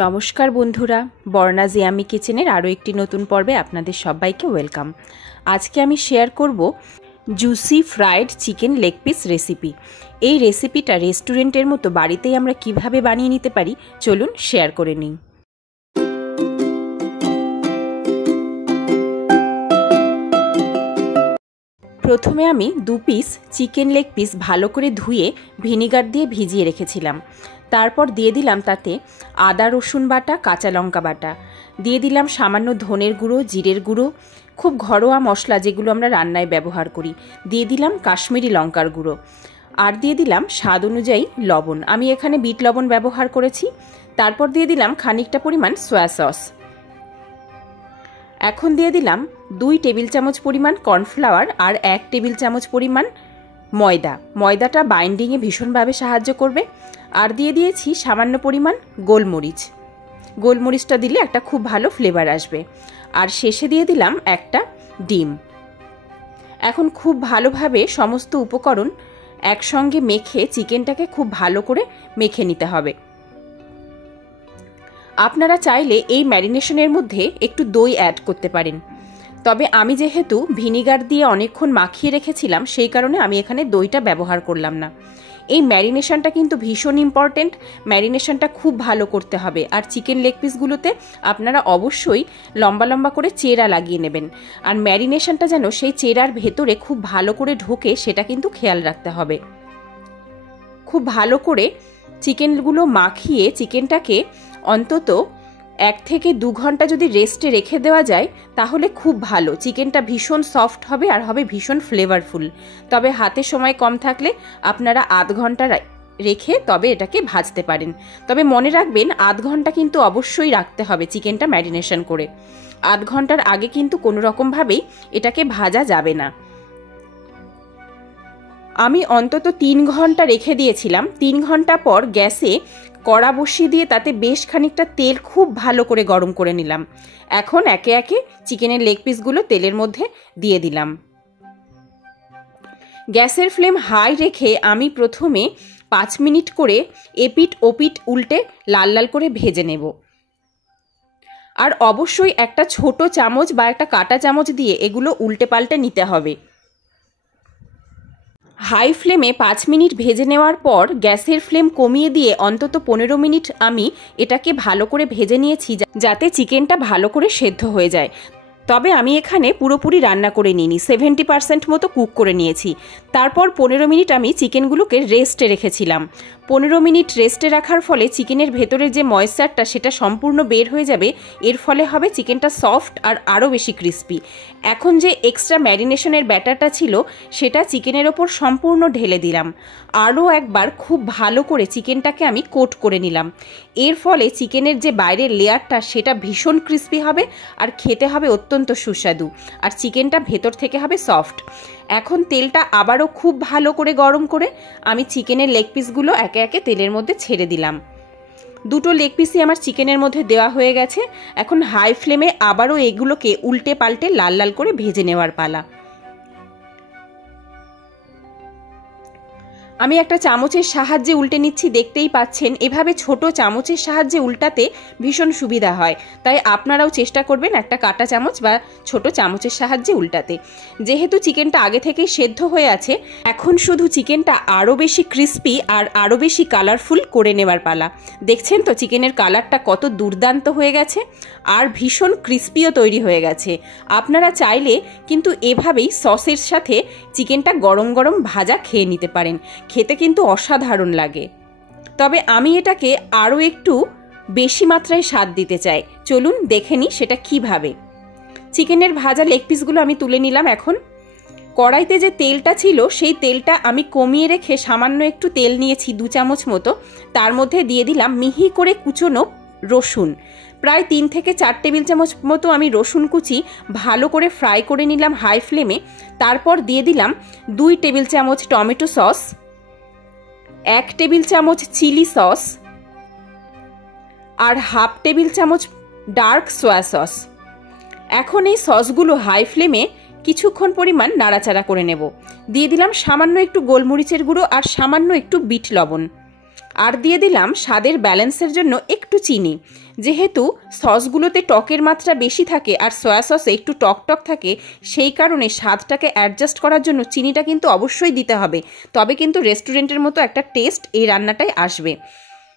নমস্কার বন্ধুরা, বর্ণা জিয়ামি কিচেনের আরও একটি নতুন পর্বে আপনাদের সবাইকে ওয়েলকাম। আজকে আমি শেয়ার করব juicy fried chicken leg piece recipe. এই রেসিপিটা রেস্টুরেন্টের মতো বাড়িতেই আমরা কিভাবে বানিয়ে নিতে পারি চলুন শেয়ার করে নিই। প্রথমে আমি 2 পিস চিকেন লেগ পিস ভালো করে ধুয়ে ভিনিগার দিয়ে ভিজিয়ে রেখেছিলাম। তারপর দিয়ে দিলাম তাতে আদা রসুন বাটা, কাঁচা লঙ্কা বাটা, দিয়ে দিলাম সামান্য ধনের গুঁড়ো, জিরের গুঁড়ো, খুব ঘরোয়া মশলা যেগুলো আমরা রান্নায় ব্যবহার করি, দিয়ে দিলাম কাশ্মীরি লঙ্কার গুঁড়ো, আর দিয়ে দিলাম স্বাদ অনুযায়ী লবণ। আমি এখানে বিট লবণ ব্যবহার করেছি। তারপর দিয়ে দিলাম খানিকটা পরিমাণ সয়া সস। এখন দিয়ে দিলাম 2 টেবিল চামচ পরিমাণ কর্নফ্লাওয়ার আর 1 টেবিল চামচ পরিমাণ ময়দা। ময়দাটা বাইন্ডিংয়ে ভীষণভাবে সাহায্য করবে। আর দিয়ে দিয়েছি সামান্য পরিমাণ গোলমরিচ। গোলমরিচটা দিলে একটা খুব ভালো ফ্লেভার আসবে। আর শেষে দিয়ে দিলাম একটা ডিম। এখন খুব ভালোভাবে সমস্ত উপকরণ একসঙ্গে মেখে চিকেনটাকে খুব ভালো করে মেখে নিতে হবে। আপনারা চাইলে এই ম্যারিনেশনের মধ্যে একটু দই অ্যাড করতে পারেন, তবে আমি যেহেতু ভিনিগার দিয়ে অনেকক্ষণ মাখিয়ে রেখেছিলাম সেই কারণে আমি এখানে দইটা ব্যবহার করলাম না। এই ম্যারিনেশনটা কিন্তু ভীষণ ইম্পর্টেন্ট। ম্যারিনেশনটা খুব ভালো করতে হবে। আর চিকেন লেগ পিসগুলোতে আপনারা অবশ্যই লম্বা লম্বা করে চেরা লাগিয়ে নেবেন। আর ম্যারিনেশনটা যেন সেই চেরার ভেতরে খুব ভালো করে ঢোকে সেটা কিন্তু খেয়াল রাখতে হবে। খুব ভালো করে চিকেনগুলো মাখিয়ে চিকেনটাকে অন্তত 1 থেকে 2 ঘন্টা যদি রেস্টে রেখে দেওয়া যায় তাহলে খুব ভালো। চিকেনটা ভীষণ সফট হবে আর হবে ভীষণ ফ্লেভারফুল। তবে হাতে সময় কম থাকলে আপনারা আধ ঘন্টা রেখে তবে এটাকে ভাজতে পারেন। তবে মনে রাখবেন আধ ঘন্টা কিন্তু অবশ্যই রাখতে হবে চিকেনটা ম্যারিনেশন করে। আধ ঘন্টার আগে কিন্তু কোনো রকমভাবেই এটাকে ভাজা যাবে না। আমি অন্তত 3 ঘন্টা রেখে দিয়েছিলাম। 3 ঘন্টা পর গ্যাসে কড়া বসিয়ে দিয়ে তাতে বেশ খানিকটা তেল খুব ভালো করে গরম করে নিলাম। এখন একে একে চিকেনের লেগ পিসগুলো তেলের মধ্যে দিয়ে দিলাম। গ্যাসের ফ্লেম হাই রেখে আমি প্রথমে 5 মিনিট করে এপিট ওপিট উল্টে লাল লাল করে ভেজে নেব। আর অবশ্যই একটা ছোট চামচ বা একটা কাঁটা চামচ দিয়ে এগুলো উল্টে পাল্টে নিতে হবে। হাই ফ্লেমে 5 মিনিট ভেজে নেওয়ার পর গ্যাসের ফ্লেম কমিয়ে দিয়ে অন্তত 15 মিনিট আমি এটাকে ভালো করে ভেজে নিয়েছি যাতে চিকেনটা ভালো করে সেদ্ধ হয়ে যায়। তবে আমি এখানে পুরোপুরি রান্না করে নিইনি, 70% মতো কুক করে নিয়েছি। তারপর 15 মিনিট আমি চিকেনগুলোকে রেস্টে রেখেছিলাম। 15 মিনিট রেস্টে রাখার ফলে চিকেনের ভেতরে যে ময়েশ্চারটা সেটা সম্পূর্ণ বের হয়ে যাবে। এর ফলে হবে চিকেনটা সফট আর আরও বেশি ক্রিস্পি। এখন যে এক্সট্রা ম্যারিনেশনের ব্যাটারটা ছিল সেটা চিকেনের ওপর সম্পূর্ণ ঢেলে দিলাম। আরও একবার খুব ভালো করে চিকেনটাকে আমি কোট করে নিলাম। এর ফলে চিকেনের যে বাইরের লেয়ারটা সেটা ভীষণ ক্রিস্পি হবে আর খেতে হবে অত্যন্ত সুস্বাদু। আর চিকেনটা ভেতর থেকে হবে সফট। এখন তেলটা আবারও খুব ভালো করে গরম করে আমি চিকেনের লেগ পিসগুলো একে একে তেলের মধ্যে ছেড়ে দিলাম। 2টো লেগ পিসই আমার চিকেনের মধ্যে দেওয়া হয়ে গেছে। এখন হাই ফ্লেমে আবারও এগুলোকে উল্টে পাল্টে লাল লাল করে ভেজে নেওয়ার পালা। আমি একটা চামচের সাহায্যে উল্টে নিচ্ছি, দেখতেই পাচ্ছেন। এভাবে ছোট চামচের সাহায্যে উল্টাতে ভীষণ সুবিধা হয়, তাই আপনারাও চেষ্টা করবেন একটা কাঁটা চামচ বা ছোট চামচের সাহায্যে উল্টাতে। যেহেতু চিকেনটা আগে থেকেই সেদ্ধ হয়ে আছে, এখন শুধু চিকেনটা আরও বেশি ক্রিস্পি আর আরও বেশি কালারফুল করে নেওয়ার পালা। দেখছেন তো চিকেনের কালারটা কত দুর্দান্ত হয়ে গেছে আর ভীষণ ক্রিস্পিও তৈরি হয়ে গেছে। আপনারা চাইলে কিন্তু এভাবেই সসের সাথে চিকেনটা গরম গরম ভাজা খেয়ে নিতে পারেন, খেতে কিন্তু অসাধারণ লাগে। তবে আমি এটাকে আরও একটু বেশি মাত্রায় স্বাদ দিতে চাই। চলুন দেখে নিই সেটা কিভাবে। চিকেনের ভাজা লেগ পিসগুলো আমি তুলে নিলাম। এখন কড়াইতে যে তেলটা ছিল সেই তেলটা আমি কমিয়ে রেখে সামান্য একটু তেল নিয়েছি, 2 চামচ মতো। তার মধ্যে দিয়ে দিলাম মিহি করে কুচোনো রসুন। প্রায় 3 থেকে 4 টেবিল চামচ মতো আমি রসুন কুচি ভালো করে ফ্রাই করে নিলাম হাই ফ্লেমে। তারপর দিয়ে দিলাম 2 টেবিল চামচ টমেটো সস, 1 টেবিল চামচ চিলি সস আর হাফ টেবিল চামচ ডার্ক সয়া সস। এখন এই সসগুলো হাই ফ্লেমে কিছুক্ষণ পরিমাণ নাড়াচাড়া করে নেব। দিয়ে দিলাম সামান্য একটু গোলমরিচের গুঁড়ো আর সামান্য একটু বিট লবণ। আর দিয়ে দিলাম স্বাদের ব্যালেন্সের জন্য একটু চিনি। যেহেতু সসগুলোতে টকের মাত্রা বেশি থাকে আর সয়া সসে একটু টক টক থাকে, সেই কারণে স্বাদটাকে অ্যাডজাস্ট করার জন্য চিনিটা কিন্তু অবশ্যই দিতে হবে, তবে কিন্তু রেস্টুরেন্টের মতো একটা টেস্ট এই রান্নাটায় আসবে।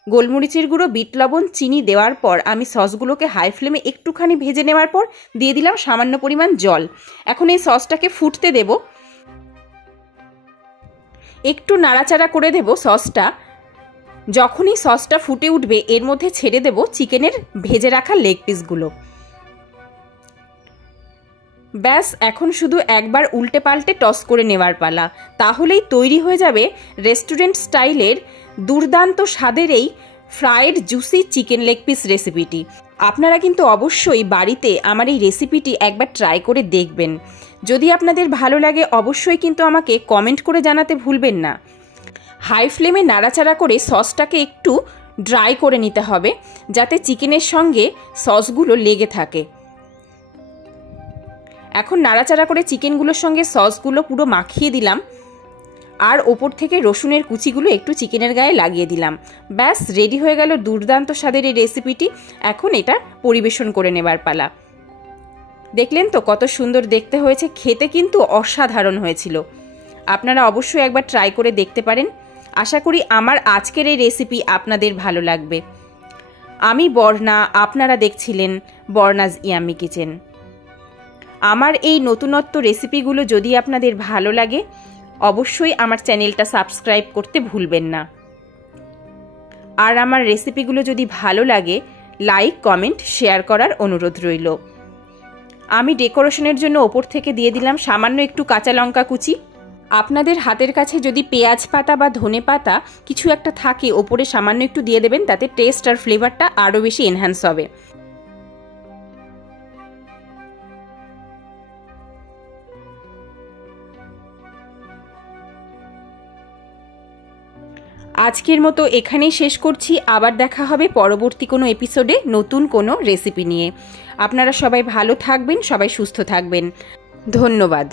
গোলমরিচের গুঁড়ো, বিট লবণ, চিনি দেওয়ার পর আমি সসগুলোকে হাই ফ্লেমে একটুখানি ভেজে নেওয়ার পর দিয়ে দিলাম সামান্য পরিমাণ জল। এখন এই সসটাকে ফুটতে দেব, একটু নাড়াচাড়া করে দেব সসটা। যখনই সসটা ফুটে উঠবে এর মধ্যে ছেড়ে দেব চিকেনের ভেজে রাখা লেগ পিসগুলো। ব্যাস, এখন শুধু একবার উল্টে পাল্টে টস করে নেওয়ার পালা, তাহলেই তৈরি হয়ে যাবে রেস্টুরেন্ট স্টাইলের দুর্দান্ত স্বাদের এই fried juicy chicken leg piece রেসিপিটি। আপনারা কিন্তু অবশ্যই বাড়িতে আমার এই রেসিপিটি একবার ট্রাই করে দেখবেন। যদি আপনাদের ভালো লাগে অবশ্যই কিন্তু আমাকে কমেন্ট করে জানাতে ভুলবেন না। হাই ফ্লেমে নাড়াচাড়া করে সসটাকে একটু ড্রাই করে নিতে হবে, যাতে চিকেনের সঙ্গে সসগুলো লেগে থাকে। এখন নাড়াচাড়া করে চিকেনগুলোর সঙ্গে সসগুলো পুরো মাখিয়ে দিলাম, আর ওপর থেকে রসুনের কুচিগুলো একটু চিকেনের গায়ে লাগিয়ে দিলাম। ব্যাস, রেডি হয়ে গেল দুর্দান্ত স্বাদের এই রেসিপিটি। এখন এটা পরিবেশন করে নেবার পালা। দেখলেন তো কত সুন্দর দেখতে হয়েছে, খেতে কিন্তু অসাধারণ হয়েছিল। আপনারা অবশ্যই একবার ট্রাই করে দেখতে পারেন। আশা করি আমার আজকের এই রেসিপি আপনাদের ভালো লাগবে। আমি বর্ণা, আপনারা দেখছিলেন বর্ণাজ ইয়াম্মি কিচেন। আমার এই নতুনত্ব রেসিপিগুলো যদি আপনাদের ভালো লাগে অবশ্যই আমার চ্যানেলটা সাবস্ক্রাইব করতে ভুলবেন না। আর আমার রেসিপিগুলো যদি ভালো লাগে লাইক, কমেন্ট, শেয়ার করার অনুরোধ রইল। আমি ডেকোরেশনের জন্য ওপর থেকে দিয়ে দিলাম সামান্য একটু কাঁচা লঙ্কা কুচি। আপনাদের হাতের কাছে যদি পেঁয়াজ পাতা বা ধনে পাতা কিছু একটা থাকে ওপরে সামান্য একটু দিয়ে দেবেন, তাতে টেস্ট আর ফ্লেভারটা আরও বেশি এনহ্যান্স হবে। আজকের মতো এখানেই শেষ করছি। আবার দেখা হবে পরবর্তী কোনো এপিসোডে নতুন কোনো রেসিপি নিয়ে। আপনারা সবাই ভালো থাকবেন, সবাই সুস্থ থাকবেন। ধন্যবাদ।